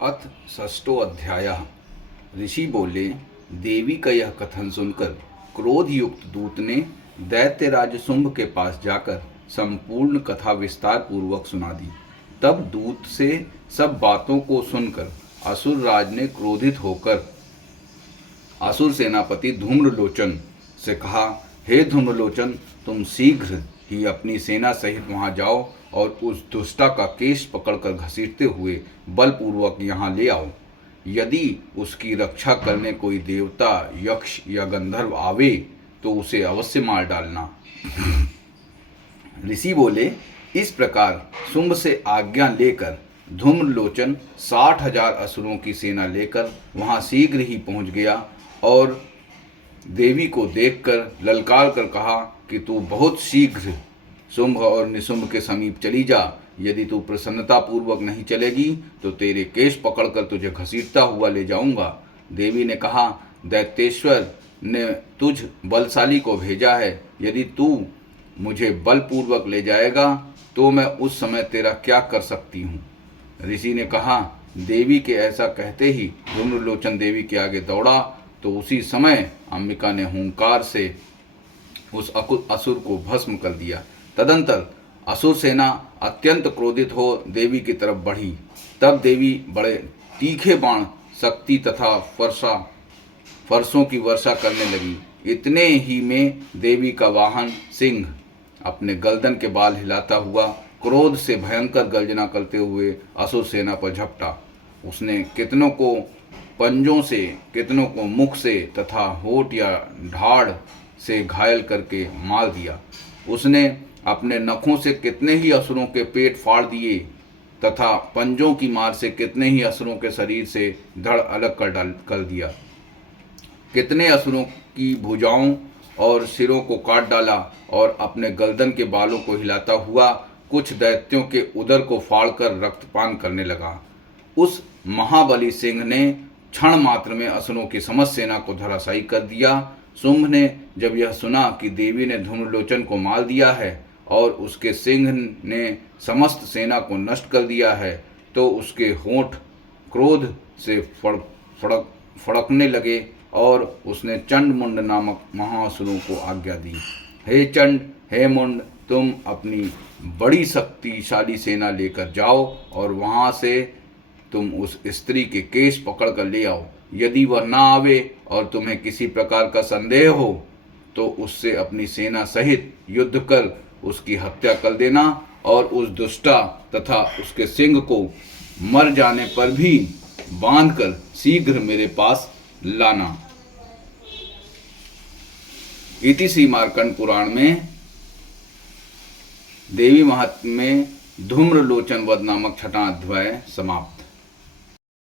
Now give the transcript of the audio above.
अथ षष्ठो अध्याय। ऋषि बोले, देवी का यह कथन सुनकर क्रोध युक्त दूत ने दैत्यराज शुंभ के पास जाकर संपूर्ण कथा विस्तार पूर्वक सुना दी। तब दूत से सब बातों को सुनकर असुर राज ने क्रोधित होकर असुर सेनापति धूम्रलोचन से कहा, हे धूम्रलोचन, तुम शीघ्र ही अपनी सेना सहित वहां जाओ और उस दुष्टा का केश पकड़कर घसीटते हुए बलपूर्वक यहाँ ले आओ। यदि उसकी रक्षा करने कोई देवता, यक्ष या गंधर्व आवे तो उसे अवश्य मार डालना। ऋषि बोले, इस प्रकार शुंभ से आज्ञा लेकर धूम्रलोचन 60,000 असुरों की सेना लेकर वहां शीघ्र ही पहुंच गया और देवी को देखकर ललकार कर कहा कि तू बहुत शीघ्र शुंभ और निशुंभ के समीप चली जा। यदि तू प्रसन्नता पूर्वक नहीं चलेगी तो तेरे केश पकड़कर तुझे घसीटता हुआ ले जाऊंगा। देवी ने कहा, दैत्येश्वर ने तुझ बलशाली को भेजा है। यदि तू मुझे बलपूर्वक ले जाएगा तो मैं उस समय तेरा क्या कर सकती हूँ। ऋषि ने कहा, देवी के ऐसा कहते ही धूम्रलोचन देवी के आगे दौड़ा तो उसी समय अंबिका ने हुंकार से उस असुर को भस्म कर दिया। तदंतर असुर सेना अत्यंत क्रोधित हो देवी की तरफ बढ़ी। तब देवी बड़े तीखे बाण, शक्ति तथा फरसों की वर्षा करने लगी। इतने ही में देवी का वाहन सिंह अपने गर्दन के बाल हिलाता हुआ क्रोध से भयंकर गर्जना करते हुए असुर सेना पर झपटा। उसने कितनों को पंजों से, कितनों को मुख से तथा होठ या ढाड़ से घायल करके मार दिया। उसने अपने नखों से कितने ही असुरों के पेट फाड़ दिए तथा पंजों की मार से कितने ही असुरों के शरीर से धड़ अलग कर दिया। कितने असुरों की भुजाओं और सिरों को काट डाला और अपने गर्दन के बालों को हिलाता हुआ कुछ दैत्यों के उदर को फाड़कर रक्तपान करने लगा। उस महाबली सिंह ने क्षण मात्र में असुरों की समस्त सेना को धराशायी कर दिया। शुंभ ने जब यह सुना कि देवी ने धूम्रलोचन को मार दिया है और उसके सिंह ने समस्त सेना को नष्ट कर दिया है तो उसके होंठ क्रोध से फड़कने लगे और उसने चंड मुंड नामक महाअसुरों को आज्ञा दी, हे चंड, हे मुंड, तुम अपनी बड़ी शक्तिशाली सेना लेकर जाओ और वहां से तुम उस स्त्री के केश पकड़ कर ले आओ। यदि वह ना आवे और तुम्हें किसी प्रकार का संदेह हो तो उससे अपनी सेना सहित युद्ध कर उसकी हत्या कर देना और उस दुष्टा तथा उसके सिंह को मर जाने पर भी बांधकर शीघ्र मेरे पास लाना। इति श्री मार्कंड पुराण में देवी महात्म्य में धूम्रलोचन वध नामक 6वां अध्याय समाप्त।